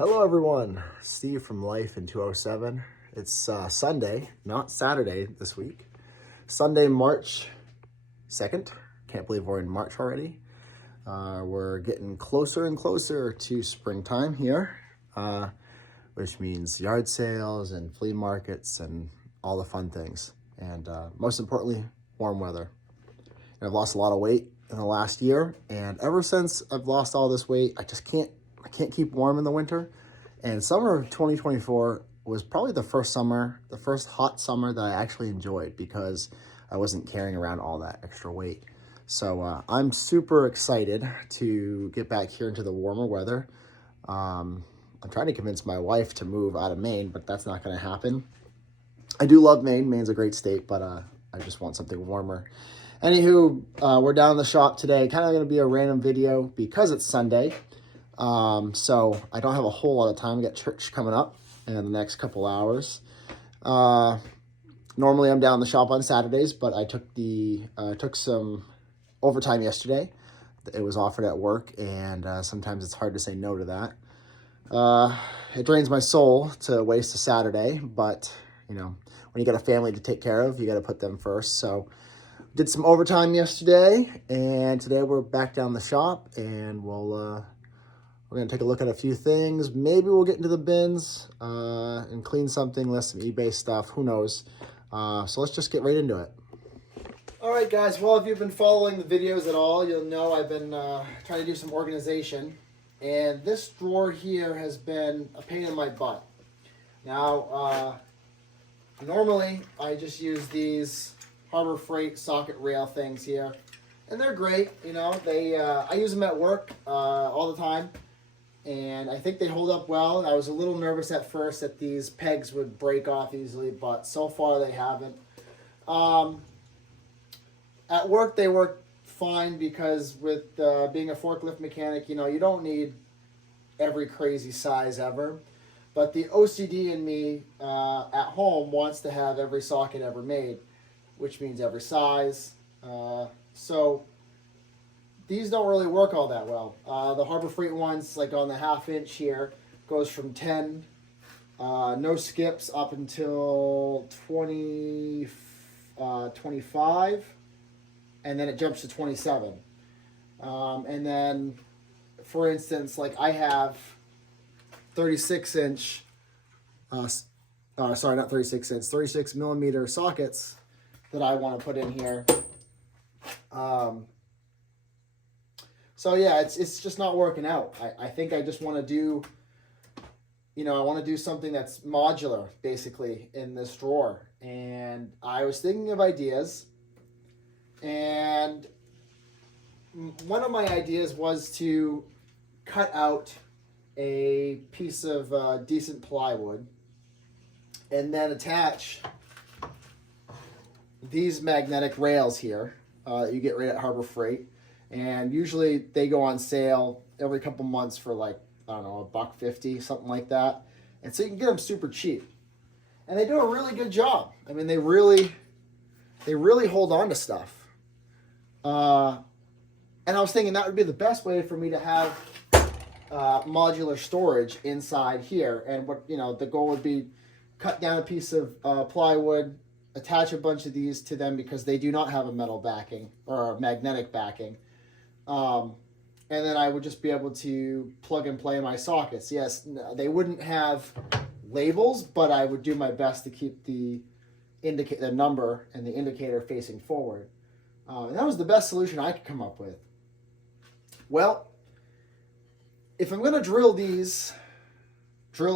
Hello everyone, Steve from Life in 207. It's Sunday, not Saturday this week. Sunday, March 2nd. Can't believe we're in March already. We're getting closer and closer to springtime here, which means yard sales and flea markets and all the fun things. And most importantly, warm weather. And I've lost a lot of weight in the last year, and ever since I've lost all this weight, I can't keep warm in the winter. And summer of 2024 was probably the first hot summer that I actually enjoyed because I wasn't carrying around all that extra weight. So I'm super excited to get back here into the warmer weather. I'm trying to convince my wife to move out of Maine, but that's not going to happen. I do love Maine. Maine's a great state, but I just want something warmer. Anywho, we're down in the shop today. Kind of going to be a random video because it's Sunday. So I don't have a whole lot of time. We got church coming up in the next couple hours. Normally I'm down in the shop on Saturdays, but I took some overtime yesterday. It was offered at work, and sometimes it's hard to say no to that. It drains my soul to waste a Saturday, but you know, when you got a family to take care of, you got to put them first. So did some overtime yesterday, and today we're back down the shop, and we're going to take a look at a few things. Maybe we'll get into the bins and clean something, list some eBay stuff. Who knows? So let's just get right into it. All right, guys. Well, if you've been following the videos at all, you'll know I've been trying to do some organization. And this drawer here has been a pain in my butt. Now, normally I just use these Harbor Freight socket rail things here. And they're great. You know, I use them at work all the time. And I think they hold up well. I was a little nervous at first that these pegs would break off easily, but so far they haven't. At work they work fine because with being a forklift mechanic, you know, you don't need every crazy size ever. But the OCD in me at home wants to have every socket ever made, which means every size. So these don't really work all that well. The Harbor Freight ones, like on the 1/2 inch here, goes from 10, no skips, up until 20, 25, and then it jumps to 27. And then, for instance, like I have 36 inch, sorry, not 36 inch, 36 millimeter sockets that I want to put in here. So yeah, it's just not working out. I think I just want to do, you know, I want to do something that's modular, basically, in this drawer. And I was thinking of ideas. And one of my ideas was to cut out a piece of decent plywood and then attach these magnetic rails here that you get right at Harbor Freight. And usually they go on sale every couple months for like, I don't know, $1.50, something like that. And so you can get them super cheap. And they do a really good job. I mean, they really hold on to stuff. And I was thinking that would be the best way for me to have modular storage inside here. And what, you know, the goal would be cut down a piece of plywood, attach a bunch of these to them because they do not have a metal backing or a magnetic backing. And then I would just be able to plug and play my sockets. Yes, they wouldn't have labels, but I would do my best to keep the number and the indicator facing forward. And that was the best solution I could come up with. Well, if I'm going to drill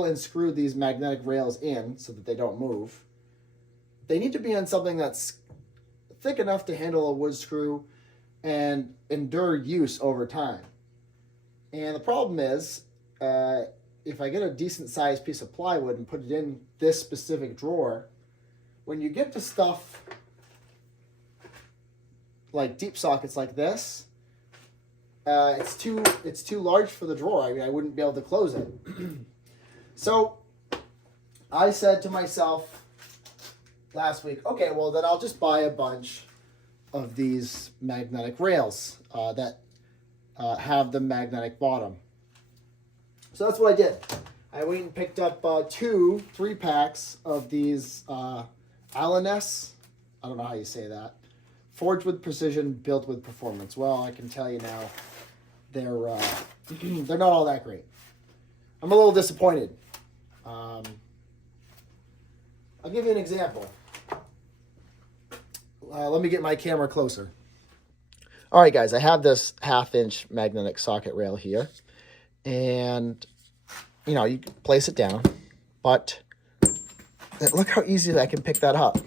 and screw these magnetic rails in so that they don't move, they need to be on something that's thick enough to handle a wood screw and endure use over time. And the problem is, if I get a decent sized piece of plywood and put it in this specific drawer, when you get to stuff like deep sockets like this, it's too large for the drawer. I mean, I wouldn't be able to close it. So I said to myself last week, okay, well then I'll just buy a bunch of these magnetic rails that have the magnetic bottom. So that's what I did. I went and picked up 2 3-packs of these Aloanes. I don't know how you say that. Forged with precision, built with performance. Well, I can tell you now, they're not all that great. I'm a little disappointed. I'll give you an example. Let me get my camera closer. All right, guys, I have this 1/2-inch magnetic socket rail here. And, you know, you can place it down. But look how easy I can pick that up.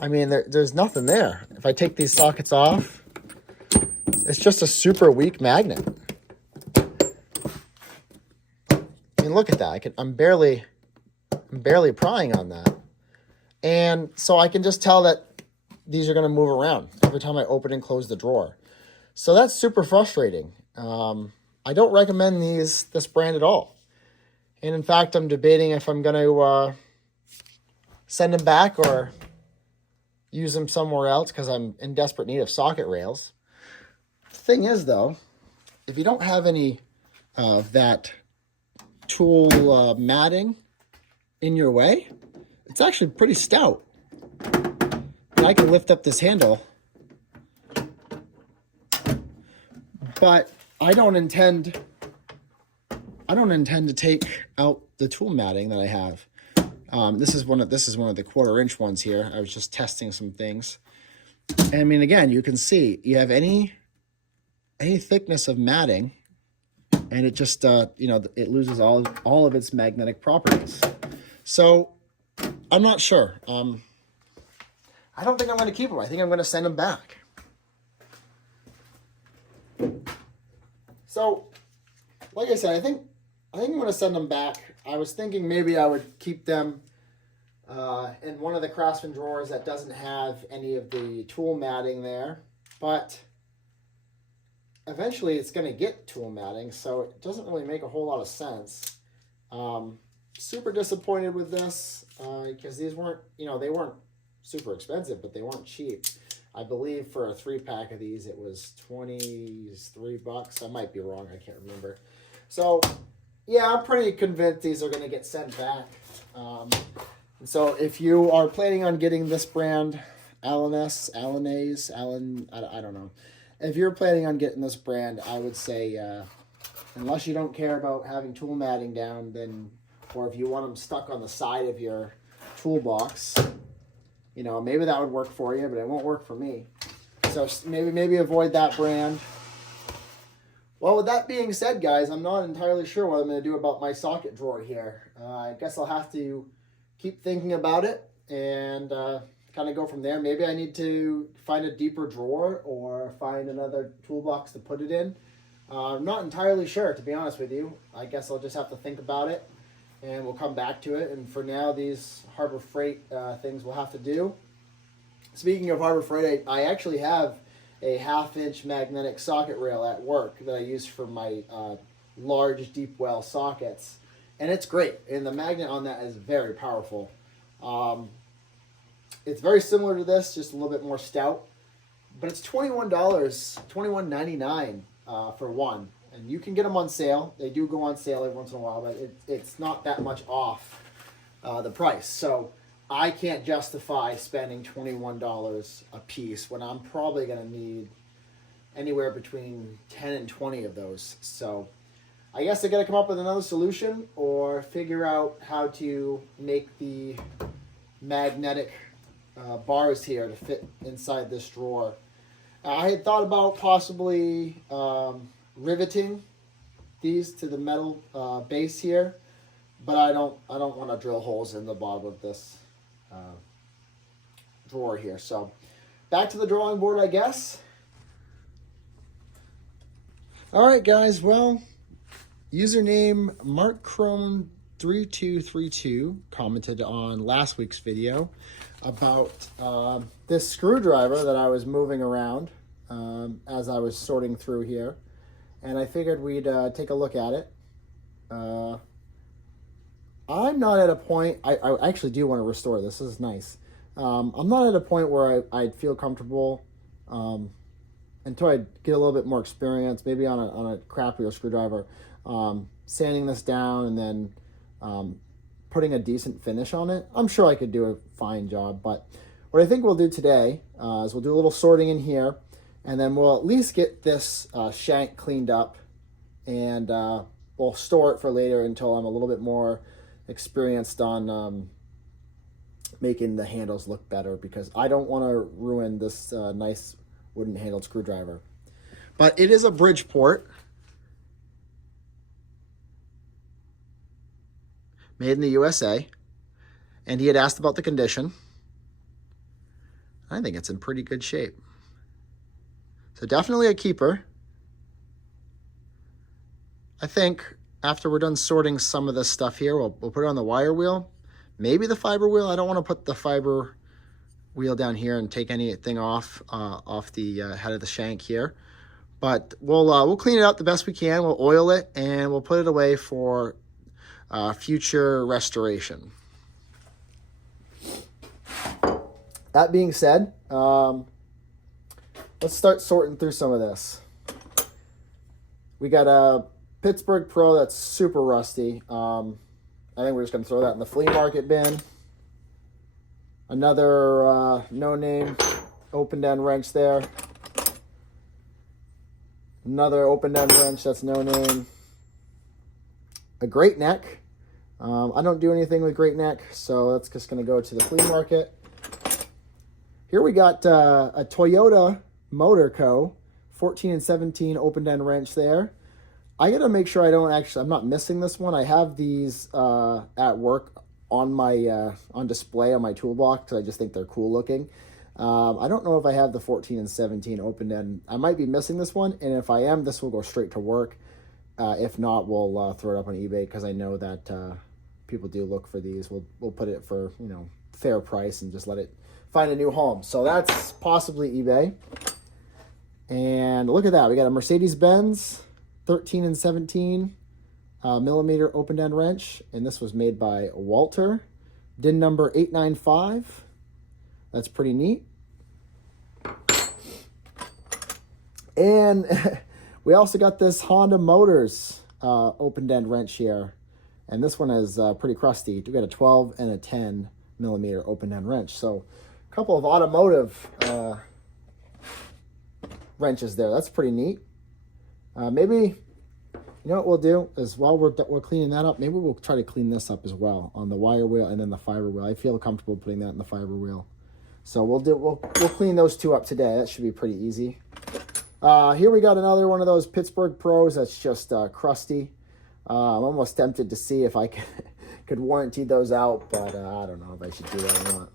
I mean, there's nothing there. If I take these sockets off, it's just a super weak magnet. I mean, look at that. I'm barely prying on that. And so I can just tell that these are going to move around every time I open and close the drawer. So that's super frustrating. I don't recommend this brand at all. And in fact, I'm debating if I'm going to send them back or use them somewhere else because I'm in desperate need of socket rails. The thing is, though, if you don't have any of that tool matting in your way, it's actually pretty stout. And I can lift up this handle, but I don't intend to take out the tool matting that I have. This is one of the 1/4-inch ones here. I was just testing some things. And I mean, again, you can see you have any thickness of matting, and it just it loses all of its magnetic properties. So I'm not sure. I don't think I'm going to keep them. I think I'm going to send them back. So, like I said, I think I'm going to send them back. I was thinking maybe I would keep them in one of the Craftsman drawers that doesn't have any of the tool matting there. But eventually it's going to get tool matting, so it doesn't really make a whole lot of sense. Super disappointed with this because these weren't, they weren't super expensive, but they weren't cheap. I believe for a 3-pack of these, it was $23. I might be wrong. I can't remember. So, yeah, I'm pretty convinced these are going to get sent back. And so if you are planning on getting this brand, Aloanes, I don't know. If you're planning on getting this brand, I would say, unless you don't care about having tool matting down, then, or if you want them stuck on the side of your toolbox, maybe that would work for you, but it won't work for me. So maybe avoid that brand. Well, with that being said, guys, I'm not entirely sure what I'm going to do about my socket drawer here. I guess I'll have to keep thinking about it and kind of go from there. Maybe I need to find a deeper drawer or find another toolbox to put it in. I'm not entirely sure, to be honest with you. I guess I'll just have to think about it, and we'll come back to it. And for now, these Harbor Freight things we'll have to do. Speaking of Harbor Freight, I actually have a 1/2-inch magnetic socket rail at work that I use for my large deep well sockets, and it's great. And the magnet on that is very powerful. It's very similar to this, just a little bit more stout, but it's $21, $21.99 for one. And you can get them on sale. They do go on sale every once in a while, but it's not that much off the price. So I can't justify spending $21 a piece when I'm probably going to need anywhere between 10 and 20 of those. So I guess I got to come up with another solution or figure out how to make the magnetic bars here to fit inside this drawer. I had thought about possibly riveting these to the metal base here, but I don't want to drill holes in the bottom of this drawer here. So back to the drawing board, I guess. All right, guys. Well, username MarkChrome3232 commented on last week's video about this screwdriver that I was moving around as I was sorting through here. And I figured we'd take a look at it. I'm not at a point, I actually do want to restore this. This is nice. I'm not at a point where I'd feel comfortable until I get a little bit more experience, maybe on a crappier screwdriver, sanding this down and then putting a decent finish on it. I'm sure I could do a fine job, but what I think we'll do today is we'll do a little sorting in here, and then we'll at least get this shank cleaned up, and we'll store it for later until I'm a little bit more experienced on making the handles look better, because I don't want to ruin this nice wooden handled screwdriver. But it is a Bridgeport, made in the USA, and he had asked about the condition. I think it's in pretty good shape. So definitely a keeper. I think after we're done sorting some of this stuff here, we'll put it on the wire wheel. Maybe the fiber wheel. I don't want to put the fiber wheel down here and take anything off the head of the shank here. But we'll clean it out the best we can. We'll oil it, and we'll put it away for future restoration. That being said, let's start sorting through some of this. We got a Pittsburgh Pro that's super rusty. I think we're just going to throw that in the flea market bin. Another no-name open-end wrench there. Another open-end wrench that's no-name. A Great Neck. I don't do anything with Great Neck, so that's just going to go to the flea market. Here we got a Toyota Motor Co. 14 and 17 open-end wrench there. I got to make sure I'm not missing this one. I have these at work on my on display on my toolbox because I just think they're cool looking. I don't know if I have the 14 and 17 open end. I might be missing this one, and if I am, this will go straight to work. If not, we'll throw it up on eBay because I know that people do look for these. We'll put it for fair price and just let it find a new home. So that's possibly eBay. And look at that, we got a Mercedes-Benz 13 and 17 millimeter open end wrench, and this was made by Walter. DIN number 895. That's pretty neat. And we also got this Honda Motors open end wrench here, and this one is pretty crusty. We got a 12 and a 10 millimeter open end wrench. So a couple of automotive wrenches there. That's pretty neat. Maybe, what we'll do is while we're cleaning that up, maybe we'll try to clean this up as well on the wire wheel and then the fiber wheel. I feel comfortable putting that in the fiber wheel. So we'll clean those two up today. That should be pretty easy. Here we got another one of those Pittsburgh Pros that's just crusty. I'm almost tempted to see if I could warranty those out, but I don't know if I should do that or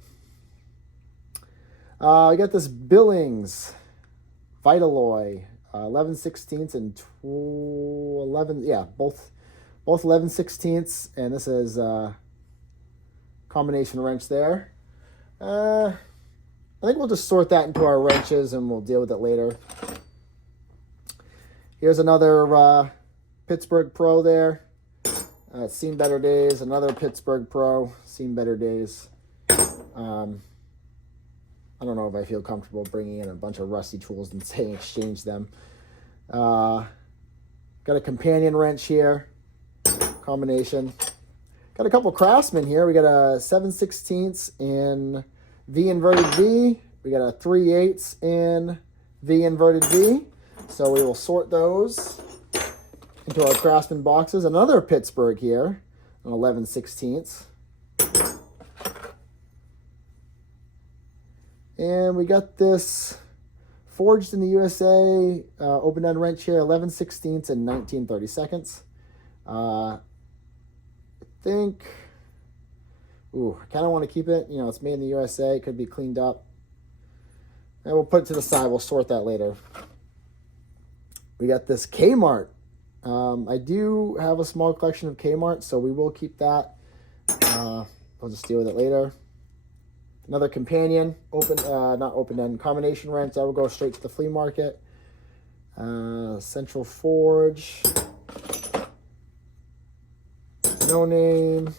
not. I got this Billings Vitaloy 11/16 and 11, yeah, both 11/16, and this is combination wrench there. I think we'll just sort that into our wrenches and we'll deal with it later. Here's another Pittsburgh Pro there. It's seen better days. Another Pittsburgh Pro, seen better days. I don't know if I feel comfortable bringing in a bunch of rusty tools and saying exchange them. Got a companion wrench here, combination. Got a couple Craftsman here. We got a 7/16 in V inverted V. We got a 3/8 in V inverted V. So we will sort those into our Craftsman boxes. Another Pittsburgh here, an 11/16. And we got this forged in the USA open-end wrench here, 11/16 and 19/32. I think, I kind of want to keep it. It's made in the USA. It could be cleaned up. And we'll put it to the side. We'll sort that later. We got this Kmart. I do have a small collection of Kmart, so we will keep that. We'll just deal with it later. Another companion, not open-end, combination wrench. That will go straight to the flea market. Central Forge. No name.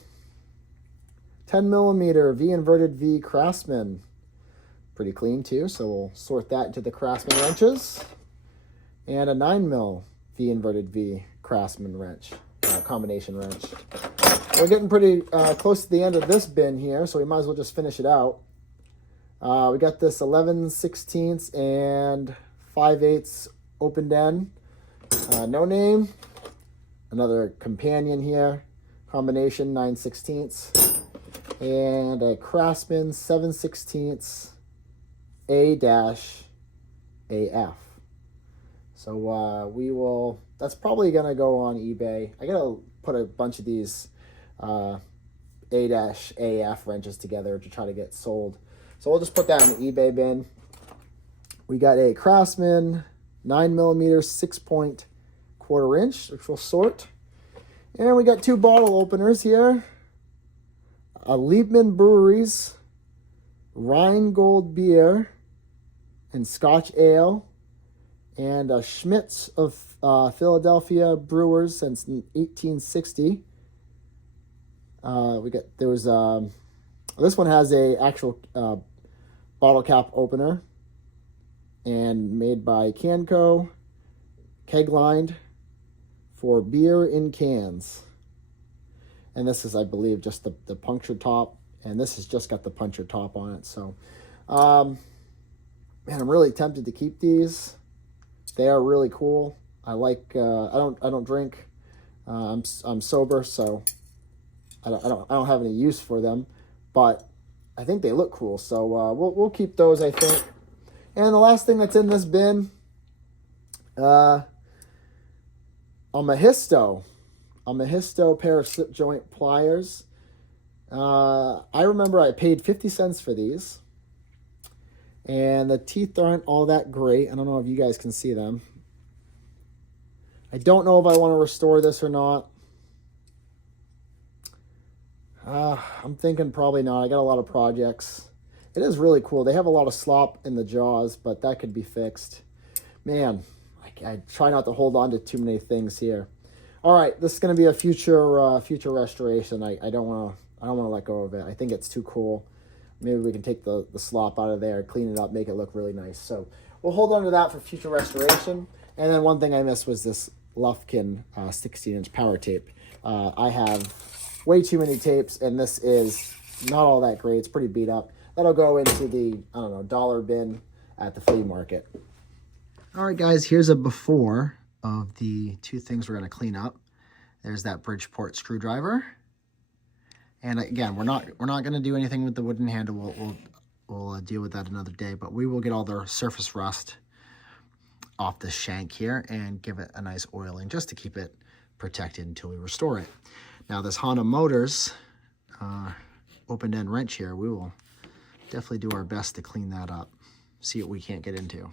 10 millimeter V inverted V Craftsman. Pretty clean too, so we'll sort that into the Craftsman wrenches. And a 9 mil V inverted V Craftsman wrench, combination wrench. We're getting pretty close to the end of this bin here, so we might as well just finish it out. We got this 11/16 and 5/8 open end, no name. Another companion here, combination 9/16, and a Craftsman 7/16 A-AF. So we will, that's probably going to go on eBay. I got to put a bunch of these A-AF wrenches together to try to get sold. So we'll just put that in the eBay bin. We got a Craftsman 9mm 6-point 1/4 inch, which we'll sort. And we got 2 bottle openers here. A Liebman Breweries Rheingold beer and Scotch ale, and a Schmitz of Philadelphia Brewers since 1860. This one has a actual bottle cap opener, and made by Canco, keg lined for beer in cans. And this is, I believe, just the punctured top, and this has just got the punctured top on it. So, man, I'm really tempted to keep these. They are really cool. I like. I don't drink. I'm sober, so I don't have any use for them, but I think they look cool. So we'll keep those, I think. And the last thing that's in this bin, a Mahisto pair of slip joint pliers. I remember I paid 50 cents for these, and the teeth aren't all that great. I don't know if you guys can see them. I don't know if I want to restore this or not. I'm thinking probably not. I got a lot of projects. It is really cool. They have a lot of slop in the jaws, but that could be fixed. Man, I try not to hold on to too many things here. All right, this is going to be a future restoration. I don't want to let go of it. I think it's too cool. Maybe we can take the slop out of there, clean it up, make it look really nice. So we'll hold on to that for future restoration. And then one thing I missed was this Lufkin 16-inch power tape. I have way too many tapes, and this is not all that great. It's pretty beat up. That'll go into the, I don't know, dollar bin at the flea market. All right, guys, here's a before of the 2 things we're going to clean up. There's that Bridgeport screwdriver. And again, we're not going to do anything with the wooden handle. We'll deal with that another day, but we will get all the surface rust off the shank here and give it a nice oiling just to keep it protected until we restore it. Now this Honda Motors open end wrench here, we will definitely do our best to clean that up, see what we can't get into.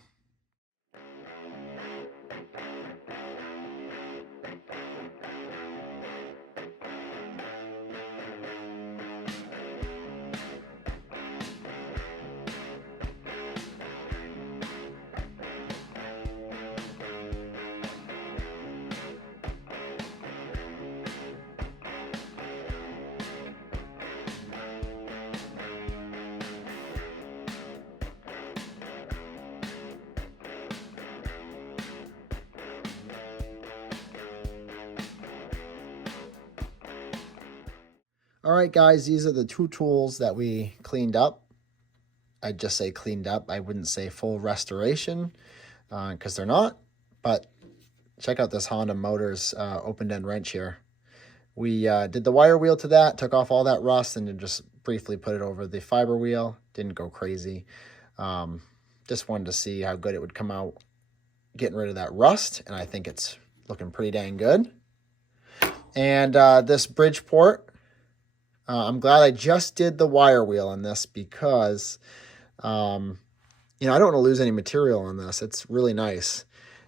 All right, guys, these are the 2 tools that we cleaned up. I'd just say cleaned up. I wouldn't say full restoration because they're not. But check out this Honda Motors open-end wrench here. We did the wire wheel to that, took off all that rust, and then just briefly put it over the fiber wheel. Didn't go crazy. Just wanted to see how good it would come out getting rid of that rust, and I think it's looking pretty dang good. And this Bridgeport, I'm glad I just did the wire wheel on this because, you know, I don't want to lose any material on this. It's really nice.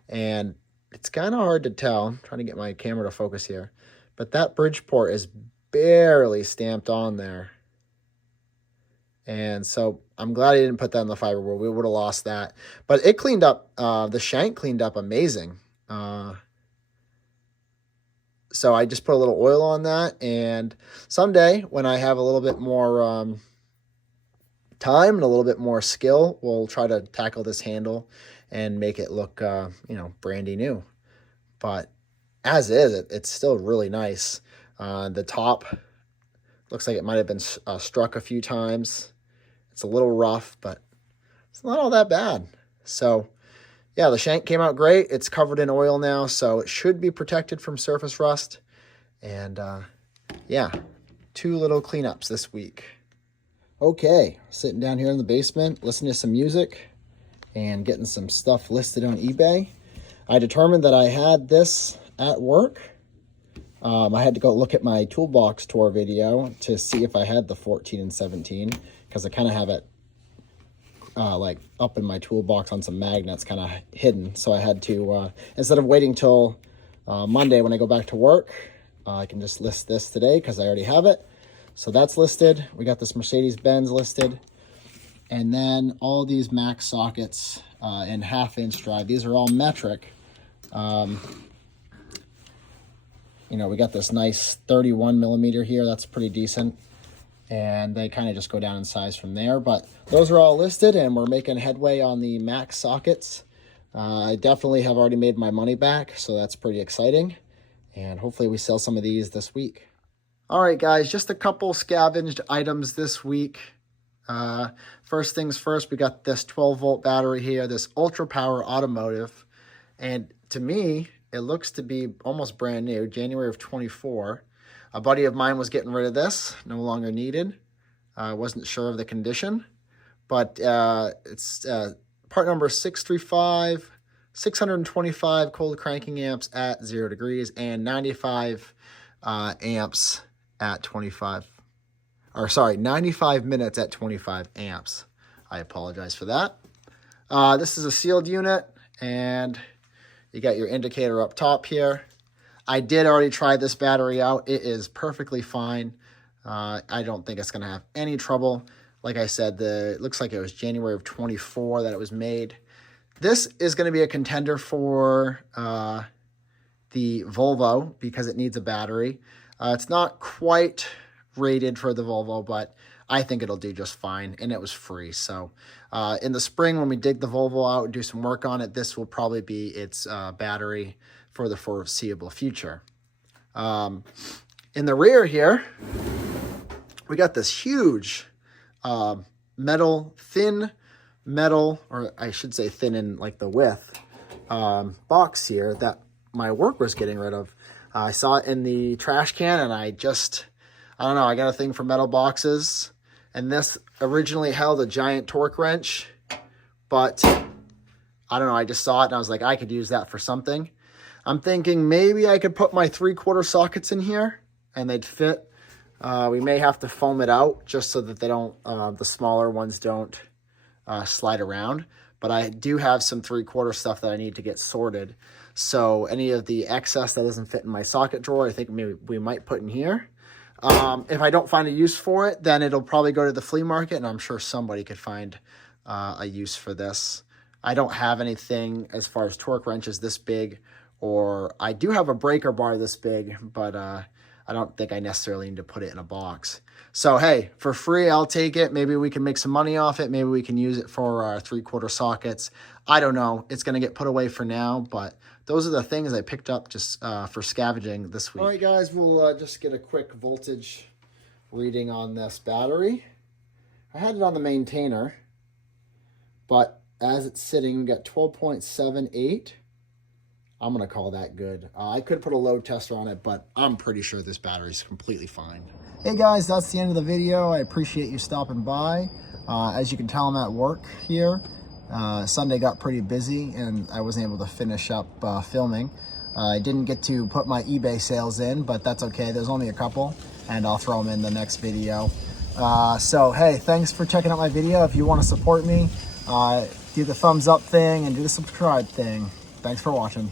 And it's kind of hard to tell. I'm trying to get my camera to focus here. But that Bridgeport is barely stamped on there. And so I'm glad I didn't put that in the fiber wheel. We would have lost that. But it cleaned up, the shank cleaned up amazing. So I just put a little oil on that, and someday when I have a little bit more time and a little bit more skill, we'll try to tackle this handle and make it look, you know, brandy new. But as is, it's still really nice. The top looks like it might have been struck a few times. It's a little rough, but it's not all that bad. So yeah, the shank came out great. It's covered in oil now, so it should be protected from surface rust. And yeah, 2 little cleanups this week. Okay, sitting down here in the basement, listening to some music and getting some stuff listed on eBay. I determined that I had this at work. I had to go look at my toolbox tour video to see if I had the 14 and 17, because I kind of have it like up in my toolbox on some magnets, kind of hidden. So I had to, instead of waiting till Monday when I go back to work, I can just list this today because I already have it. So that's listed. We got this Mercedes-Benz listed. And then all these max sockets in 1/2-inch drive. These are all metric. You know, we got this nice 31 millimeter here. That's pretty decent. And they kind of just go down in size from there. But those are all listed, and we're making headway on the max sockets. I definitely have already made my money back, so that's pretty exciting. And hopefully we sell some of these this week. All right, guys, just a couple scavenged items this week. First things first, we got this 12-volt battery here, this Ultra Power Automotive. And to me, it looks to be almost brand new, January of 24. A buddy of mine was getting rid of this, no longer needed. I wasn't sure of the condition, but it's part number 635, 625 cold cranking amps at 0 degrees and 95 amps at 25, or sorry, 95 minutes at 25 amps. I apologize for that. This is a sealed unit, and you got your indicator up top here. I did already try this battery out. It is perfectly fine. I don't think it's going to have any trouble. Like I said, it looks like it was January of 24 that it was made. This is going to be a contender for the Volvo because it needs a battery. It's not quite rated for the Volvo, but I think it'll do just fine, and it was free. So in the spring, when we dig the Volvo out and do some work on it, this will probably be its battery for the foreseeable future. In the rear here, we got this huge thin metal, or I should say thin in like the width, box here that my work was getting rid of. I saw it in the trash can, and I don't know, I got a thing for metal boxes. And this originally held a giant torque wrench, but I don't know, I just saw it and I was like, I could use that for something. I'm thinking maybe I could put my 3/4 sockets in here and they'd fit. We may have to foam it out just so that they don't, the smaller ones don't slide around. But I do have some 3/4 stuff that I need to get sorted. So any of the excess that doesn't fit in my socket drawer, I think maybe we might put in here. If I don't find a use for it, then it'll probably go to the flea market, and I'm sure somebody could find a use for this. I don't have anything as far as torque wrenches this big, or I do have a breaker bar this big, but I don't think I necessarily need to put it in a box. So, hey, for free, I'll take it. Maybe we can make some money off it. Maybe we can use it for our 3/4 sockets. I don't know. It's going to get put away for now, but those are the things I picked up just for scavenging this week. All right, guys, we'll just get a quick voltage reading on this battery. I had it on the maintainer, but as it's sitting, we got 12.78. I'm going to call that good. I could put a load tester on it, but I'm pretty sure this battery is completely fine. Hey, guys, that's the end of the video. I appreciate you stopping by. As you can tell, I'm at work here. Sunday got pretty busy, and I wasn't able to finish up filming. I didn't get to put my eBay sales in, but that's okay. There's only a couple, and I'll throw them in the next video. So, hey, thanks for checking out my video. If you want to support me, do the thumbs up thing and do the subscribe thing. Thanks for watching.